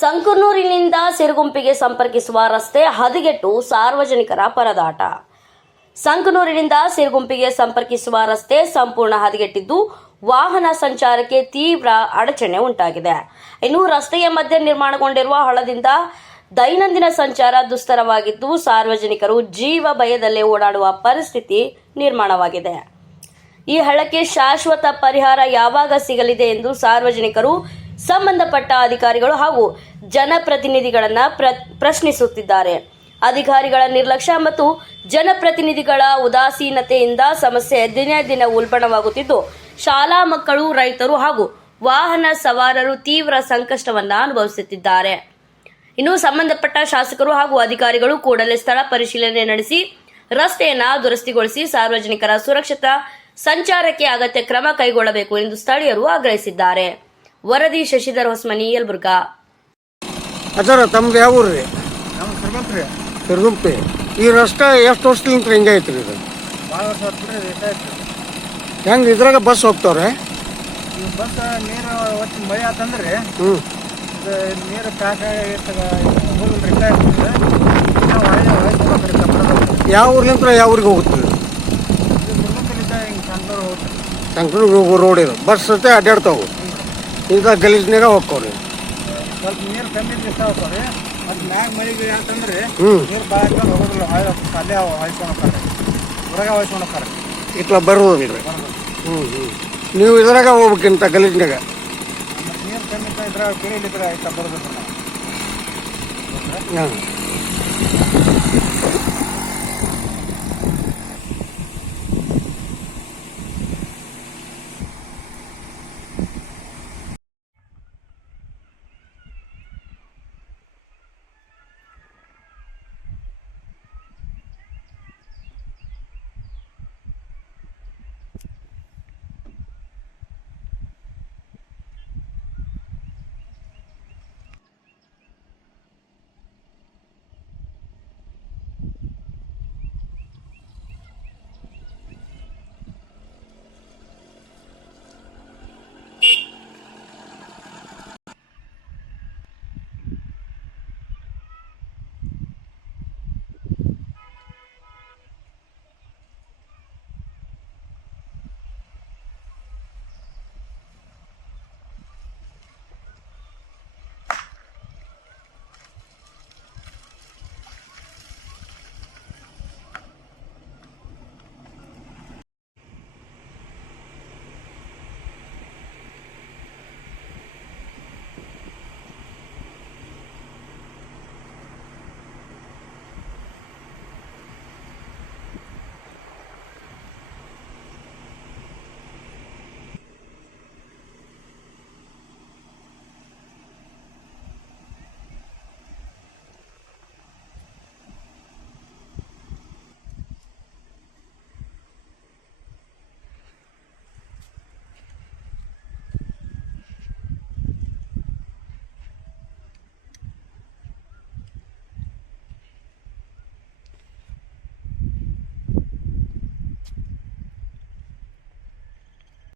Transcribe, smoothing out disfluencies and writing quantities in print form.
ಸಂಕನೂರಿನಿಂದ ಸಿರುಗುಂಪಿಗೆ ಸಂಪರ್ಕಿಸುವ ರಸ್ತೆ ಹದಗೆಟ್ಟು ಸಾರ್ವಜನಿಕರ ಪರದಾಟ. ಸಂಕನೂರಿನಿಂದ ಸಿರುಗುಂಪಿಗೆ ಸಂಪರ್ಕಿಸುವ ರಸ್ತೆ ಸಂಪೂರ್ಣ ಹದಗೆಟ್ಟಿದ್ದು ವಾಹನ ಸಂಚಾರಕ್ಕೆ ತೀವ್ರ ಅಡಚಣೆ ಉಂಟಾಗಿದೆ. ಇನ್ನು ರಸ್ತೆಯ ಮಧ್ಯೆ ನಿರ್ಮಾಣಗೊಂಡಿರುವ ಹಳ್ಳದಿಂದ ದೈನಂದಿನ ಸಂಚಾರ ದುಸ್ತರವಾಗಿದ್ದು ಸಾರ್ವಜನಿಕರು ಜೀವ ಭಯದಲ್ಲೇ ಓಡಾಡುವ ಪರಿಸ್ಥಿತಿ ನಿರ್ಮಾಣವಾಗಿದೆ. ಈ ಹಳ್ಳಕ್ಕೆ ಶಾಶ್ವತ ಪರಿಹಾರ ಯಾವಾಗ ಸಿಗಲಿದೆ ಎಂದು ಸಾರ್ವಜನಿಕರು ಸಂಬಂಧಪಟ್ಟ ಅಧಿಕಾರಿಗಳು ಹಾಗೂ ಜನಪ್ರತಿನಿಧಿಗಳನ್ನು ಪ್ರಶ್ನಿಸುತ್ತಿದ್ದಾರೆ. ಅಧಿಕಾರಿಗಳ ನಿರ್ಲಕ್ಷ್ಯ ಮತ್ತು ಜನಪ್ರತಿನಿಧಿಗಳ ಉದಾಸೀನತೆಯಿಂದ ಸಮಸ್ಯೆ ದಿನೇ ದಿನ ಉಲ್ಬಣವಾಗುತ್ತಿದ್ದು ಶಾಲಾ ಮಕ್ಕಳು, ರೈತರು ಹಾಗೂ ವಾಹನ ಸವಾರರು ತೀವ್ರ ಸಂಕಷ್ಟವನ್ನು ಅನುಭವಿಸುತ್ತಿದ್ದಾರೆ. ಇನ್ನು ಸಂಬಂಧಪಟ್ಟ ಶಾಸಕರು ಹಾಗೂ ಅಧಿಕಾರಿಗಳು ಕೂಡಲೇ ಸ್ಥಳ ಪರಿಶೀಲನೆ ನಡೆಸಿ ರಸ್ತೆಯನ್ನು ದುರಸ್ತಿಗೊಳಿಸಿ ಸಾರ್ವಜನಿಕರ ಸುರಕ್ಷಿತ ಸಂಚಾರಕ್ಕೆ ಅಗತ್ಯ ಕ್ರಮ ಕೈಗೊಳ್ಳಬೇಕು ಎಂದು ಸ್ಥಳೀಯರು ಆಗ್ರಹಿಸಿದ್ದಾರೆ. ವರದಿ ಶಶಿಧರ್ ಹೊಸಮನಿ, ಯಲಬುರ್ಗಾ. ಅಜ್ಜಾರ, ತಮ್ದು ಯಾವ ಊರ್ರಿ? ಸಿರುಗುಂಪಿ. ಈ ರಸ್ತೆ ಎಷ್ಟು ವರ್ಷದಿಂದ ಹಿಂಗೆ ಐತ್ರಿ? ಇದು ಹೆಂಗೆ ಇದ್ರಾಗ ಬಸ್ ಹೋಗ್ತಾವ್ರೆ? ಬಸ್ ನೀರು ಒಟ್ಟು ಮಳೆ ಆತಂದ್ರೆ ನೀರು ಯಾವ ಊರ್ಲಿಂತ್ರ ಯಾವ ಊರಿಗೆ ಹೋಗುತ್ತೀರಿ? ಸಂಕನೂರು ಹೋಗೋ ರೋಡ್ ಇದು. ಬಸ್ ಜೊತೆ ಅಡ್ಡಾಡ್ತಾವು. ಈಗ ಗಲೀಜ್ನಾಗ ಹೋಗ್ತಾವ್ರಿ. ಸ್ವಲ್ಪ ನೀರು ಕಮ್ಮಿ ದಿವಸ ಹೋಗ್ತಾವ್ರಿ. ಮತ್ತು ಮ್ಯಾಗ ಮಳೆಗೆ ಅಂತಂದ್ರೆ ನೀರು ಭಾಳ ಹೋಗೋದಿಲ್ಲ. ಅಲ್ಲೇ ಹಾಯ್ಕೊಂಡು ಹೋಗ್ತಾರೆ, ಹೊರಗೆ ಹಾಯ್ಕೊಂಡು ಹೋಗ್ತಾರೆ. ಇಟ್ಲ ಬರೋದಿಲ್ರಿ. ನೀವು ಇದ್ರಾಗ ಹೋಗ್ಬೇಕಿಂತ ಗಲೀಜ್ನಾಗ. ನೀರು ಕಮ್ಮಿ ಇದ್ರಾಗ ಕೇಳಿದ್ರೆ ಇಷ್ಟ ಬರೋದಿಲ್ಲ. ಹಾಂ.